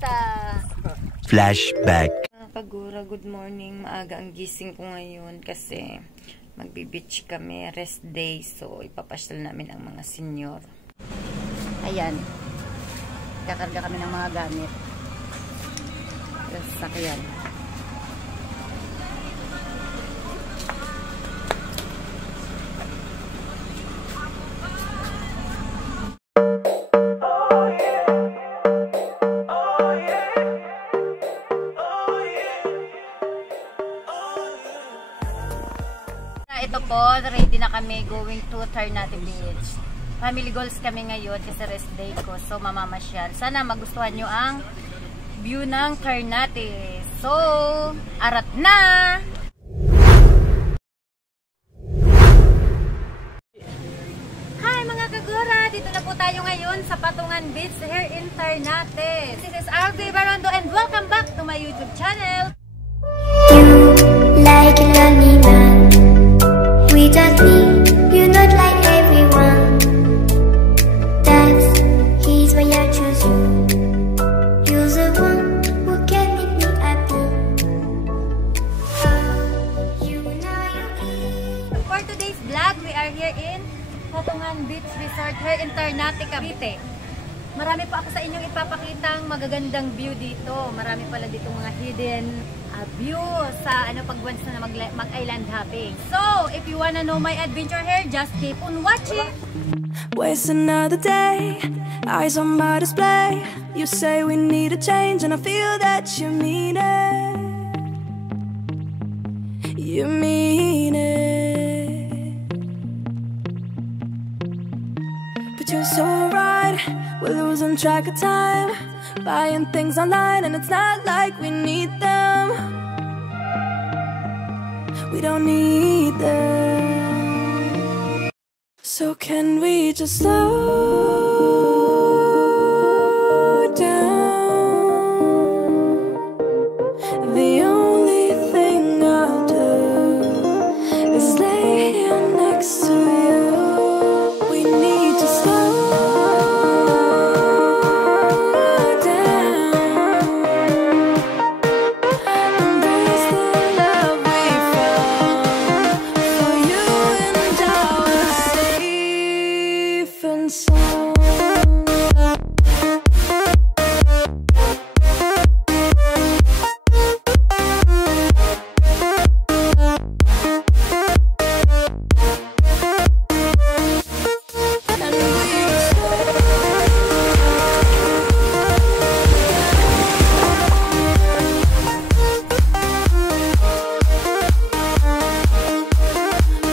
Kamusta? Flashback. Kagura, good morning. Maaga ang gising ko ngayon kasi magbi-beach kami, rest day. So, ipapasyal namin ang mga senior. Ayan. Kakarga kami ng mga gamit. Sasakyan. Ito po, ready na kami going to Ternate Beach. Family goals kami ngayon kasi rest day ko. So, mamamasyal. Sana magustuhan nyo ang view ng Ternate. So, arat na! Hi mga kagura! Dito na po tayo ngayon sa Patungan Beach here in Ternate. This is RV Barondo and welcome back to my YouTube channel. You like a lonely man. Without me, you're not like everyone. That's he's why I choose you. You're the one who can make me happy. You know you eat. For today's vlog, we are here in Patungan Beach Resort here in Ternate, Cavite. Marami pa ako sa inyong ipapakitang magagandang view dito. Marami pala dito mga hidden view sa pag-once na mag-island hopping. So, if you wanna know my adventure here, just keep on watching. Waste another day, eyes on my display. You say we need a change and I feel that you mean it. You mean it. But you're so right, we're losing track of time, buying things online and it's not like we need them. We don't need them. So can we just slow down? The only thing I'll do is lay here next to you. We need to slow down. Embrace the love we found. For you and I was safe and sound. And we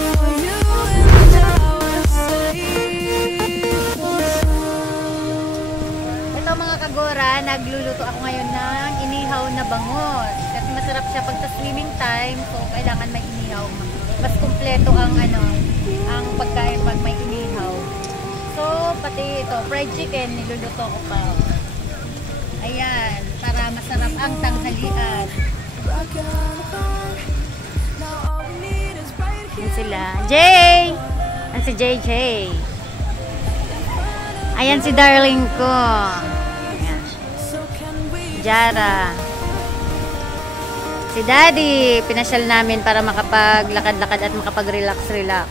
for you and I was safe and sound. Ito mga kagora, nagluluto ako ngayon ng inihaw na bangus. Kasi masarap siya pag sa swimming time. So, kailangan may inihaw. Mas kumpleto ang ang pagkain pag may inihaw. So, pati ito, fried chicken, niluluto ko pa. Ayan, para masarap ang tanghalian. Yan sila. Jay! Yan si JJ. Ayan si darling ko. Ayan. Jara. Si Daddy, pinasyal namin para makapaglakad-lakad at makapag-relax-relax.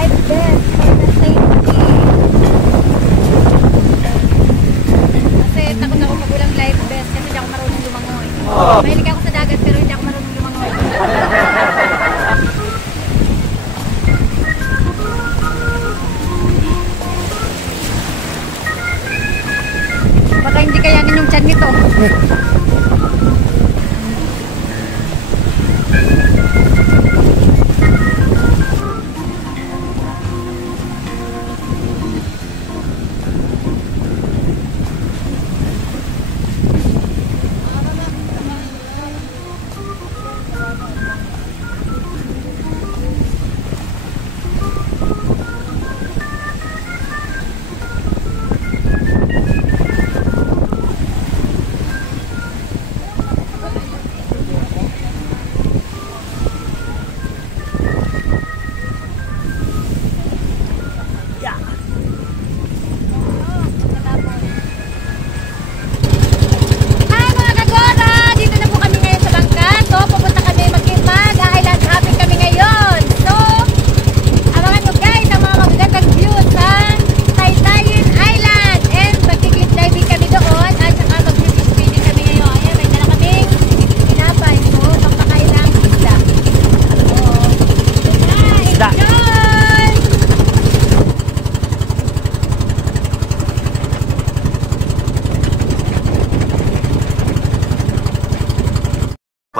life vest for the safety. Kasi takot ako pag walang life vest kasi hindi ako marunong lumangoy. Mahilig ako sa dagat pero hindi ako marunong lumangoy. Baka hindi kayanin yung tiyan nito.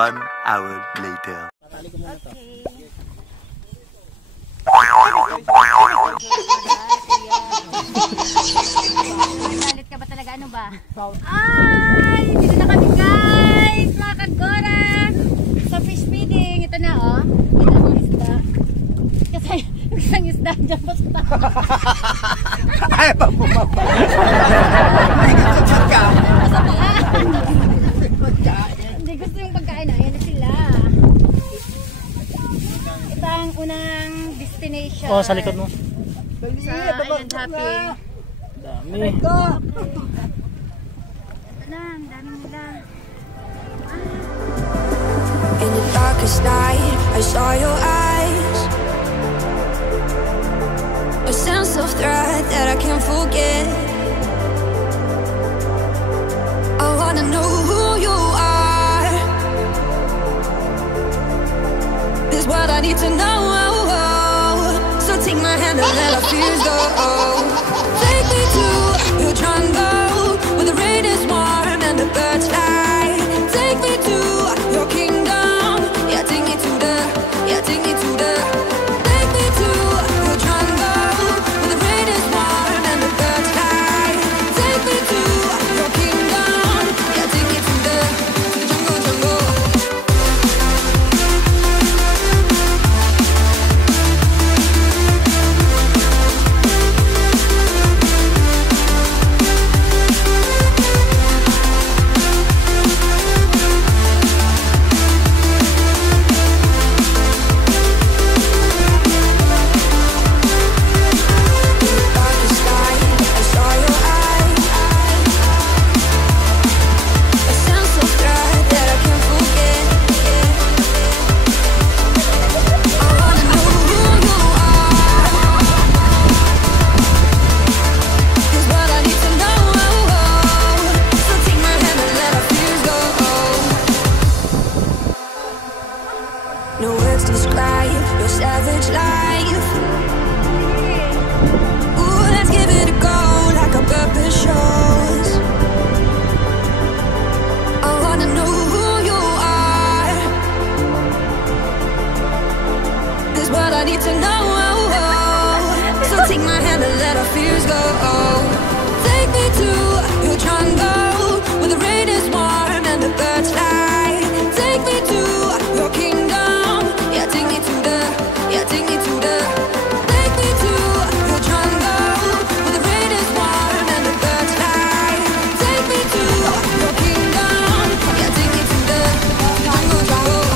One hour later. Galit ka ba talaga? Ano ba? Ay! Dito na kami guys! Mga kagora! Sa fish feeding. Ito na oh. Ito na mga isda. Kasi yung isang isda dyan pa sa taas. Ay, ba bumaba? Ay, gusto ka. Hindi gusto yung pagkain. Ayan na sila. Ito ang unang destination. Oh, sa likod mo. Sa Island Hopping. Dami. Ito na, ang dami nila. In the darkest night, I saw your eyes. A sense of threat that I can't forget. I wanna know who you are. This what I need to know. So take my hand and let our fears go. Take me to your jungle where the rain is warm and the birds fly. Take me to your kingdom. Yeah, take me to the. Yeah, take me to the. Take me to your jungle where the rain is warm and the birds fly. Take me to your kingdom. Yeah, take me to the jungle, jungle. Darkest night, I saw your eyes. A sense of threat that I can't forget. I wanna know who you are. Is what I need to know. So take my hand and let our fears go. No words describe your savage life. Ooh, let's give it a go like our purpose shows. I wanna know who you are. This what I need to know. So take my hand and let our fears go. Take me to your jungle where the rain is warm and the birds fly. Take me to your kingdom. Yeah, take me to the. Yeah, take me to the. Take me to your jungle where the rain is warm and the birds fly. Take me to your kingdom. Yeah, take me to the jungle, jungle.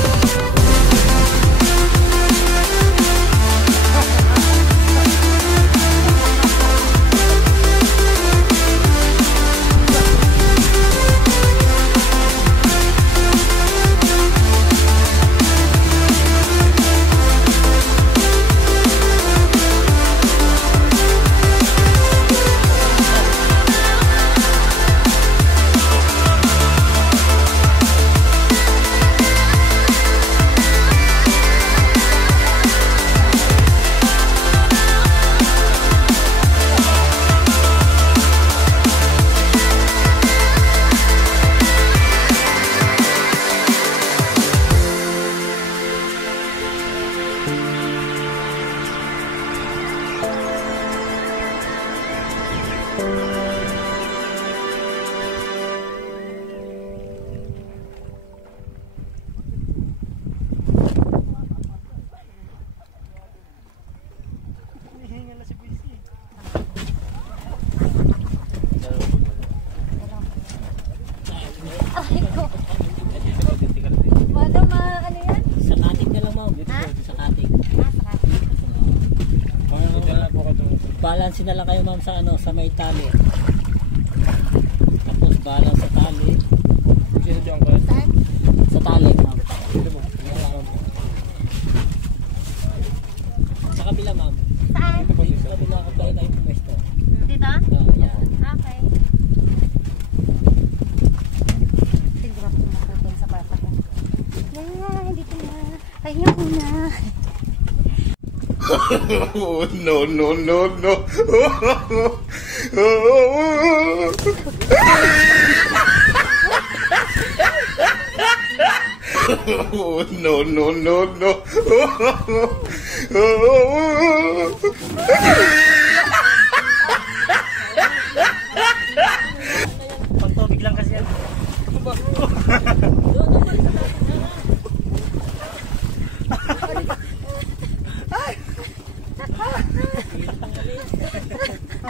Balance na lang kayo ma'am sa ano, sa may tali. Tapos balance sa tali. Sino dyan ko? Sa tali ma'am. Sa kabila ma'am. Saan? Sa kabila ako tayo tayo pumesto. Dito? Yan. Okay. Siguro ako makatulong sa bata ko. Yan, dito na. Kaya ko na. Oh, no, no, no, no. Oh, no, no, no, no. Pagtubig lang kasi yan.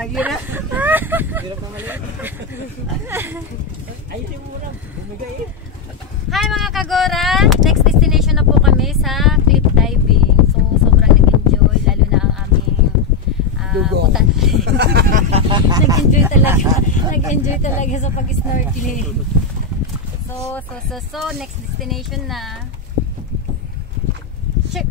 Hirap na mali. Ayusin mo muna. Bumigay eh. Hi mga kagora! Next destination na po kami sa cliff diving. So, sobrang nag-enjoy. Lalo na ang aming mutante. Nag-enjoy talaga. Nag-enjoy talaga sa pag-snorkeling. So, next destination na. Check!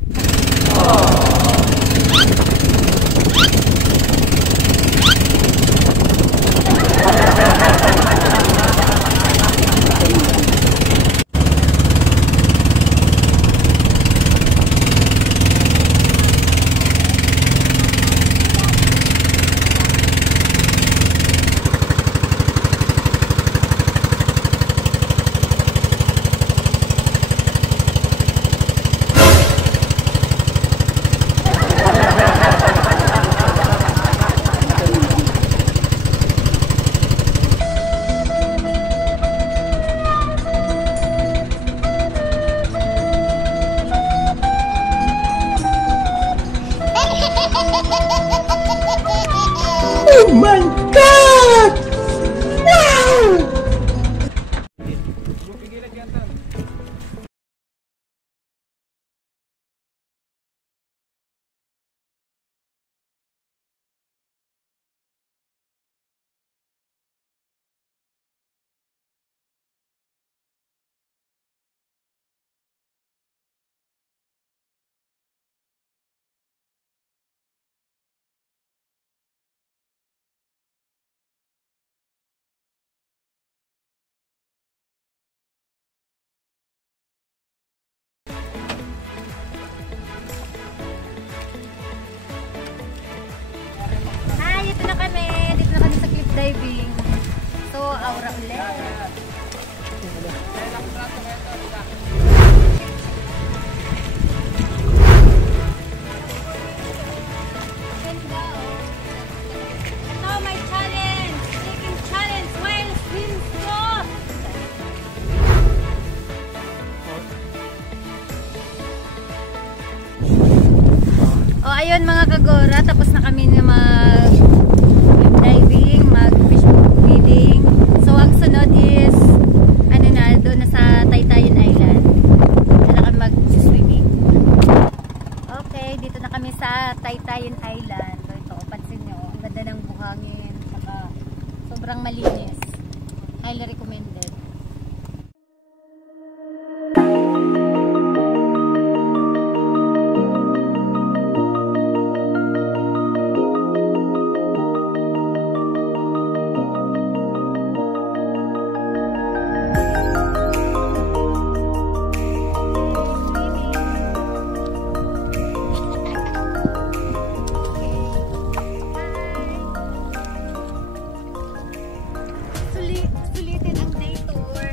Diving. So, aura ulit. Ito, may challenge. Taking challenge while swim stroke. O, ayun mga kagora. Tapos na kami na diving, mag-fish feeding. So, ang sunod is ano na, doon na sa Taytayan Island. Doon na kami mag-swimming. Okay, dito na kami sa Taytayan Island. So, ito, pansin nyo, ang ganda ng buhangin. Saka, sobrang malinis. Highly recommended. Sulitin ang day tour.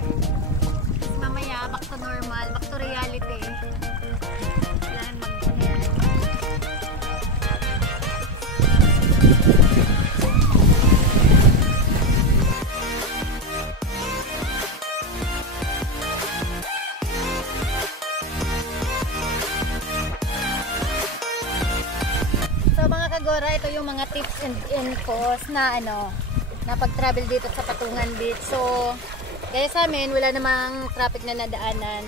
Mamaya, back to normal, back to reality. Kailangan mag-ayan. So mga kagora, ito yung mga tips and infos na na pag-travel dito sa Patungan Beach. So, gaya sa amin, wala namang traffic na nadaanan.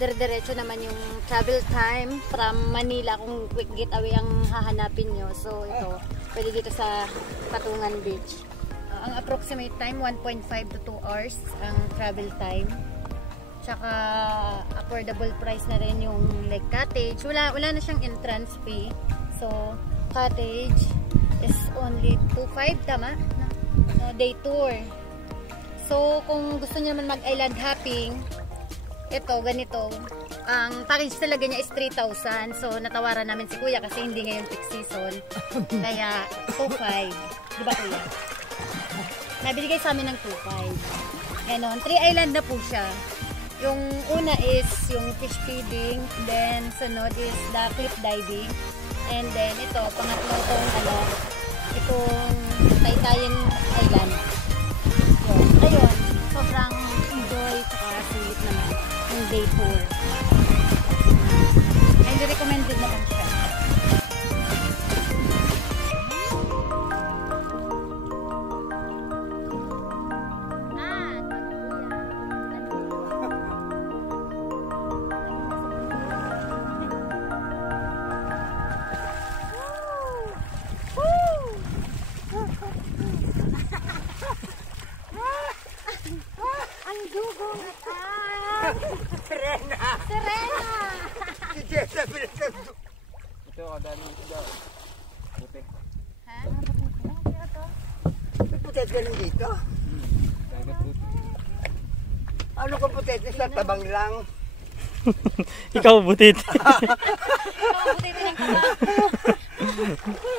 dire-diretso naman yung travel time from Manila kung quick getaway ang hahanapin nyo. So ito, pwede dito sa Patungan Beach. Ang approximate time, 1.5 to 2 hours ang travel time. Tsaka affordable price na rin yung like cottage. Wala na siyang entrance fee. So cottage is only 2.5, tama? Day tour. So kung gusto niyo naman mag-island hopping, ito, ganito. Ang package talaga niya is 3,000. So, natawaran namin si Kuya kasi hindi ngayon peak season. Kaya, 2,500. Diba, Kuya? Nabigay sa amin ng 2,500. Ganon. 3 island na po siya. Yung una is yung fish feeding. Then, sunod is the cliff diving. And then, ito, pangatlo itong Taytayan Island. Ayun. Sobrang enjoy saka sulit naman yung day tour. Highly recommended naman siya. Ang dugong atak! Serena! Si Jessa pinagkando. Ito, dami ito. Puti. Ha? Puti ito? May putet ka lang dito? Dagat puti. Ano ka putet? Sa tabang lang. Ikaw butit. Ikaw, puti ito ng kaba.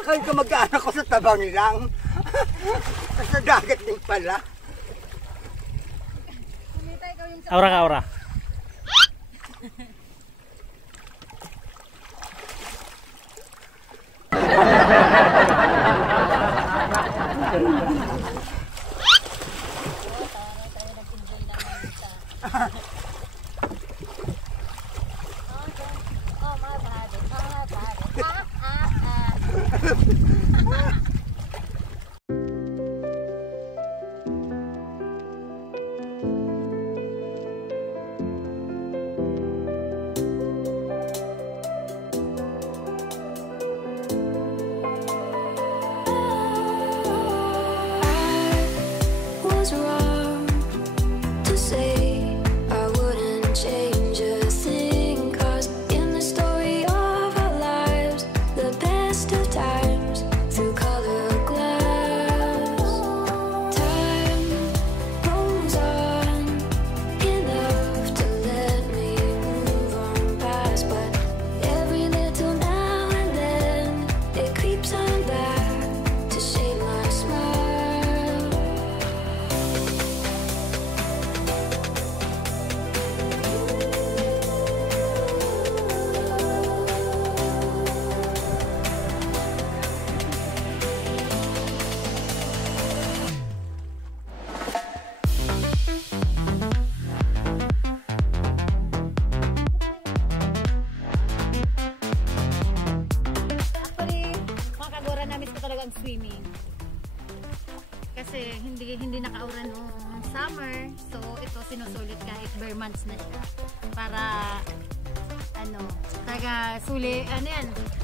Kaya ka mag-aanak ko sa tabang lang. Sa dagat din pala. Aura ka, aura. ang swimming. Kasi hindi nakauran noong summer. So ito sinusulit kahit bare months na siya. Para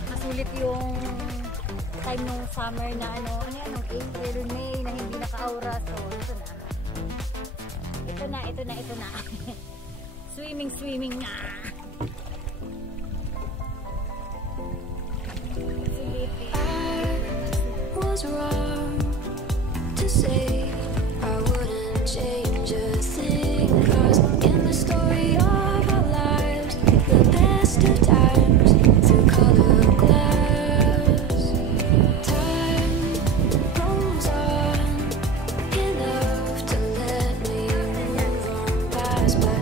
masulit yung time ng summer na ng April, May na hindi naka-aura. So ito na. Swimming na. Was wrong to say I wouldn't change a thing, 'cause in the story of our lives, the best of times through color glass, time rolls on enough to let me move on past, but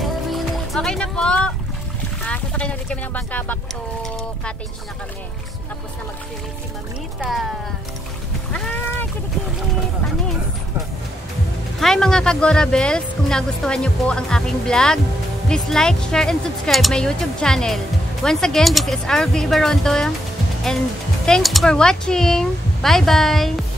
every little Okay na po. Sasakay na ulit kami ng bangka, back to cottage na kami. Tapos na mag-swimming si Mamita. Kilikili, panis. Hi mga Kagora Bells! Kung nagustuhan nyo po ang aking vlog, please like, share, and subscribe my YouTube channel. Once again, this is RV Baronto, and thanks for watching. Bye-bye!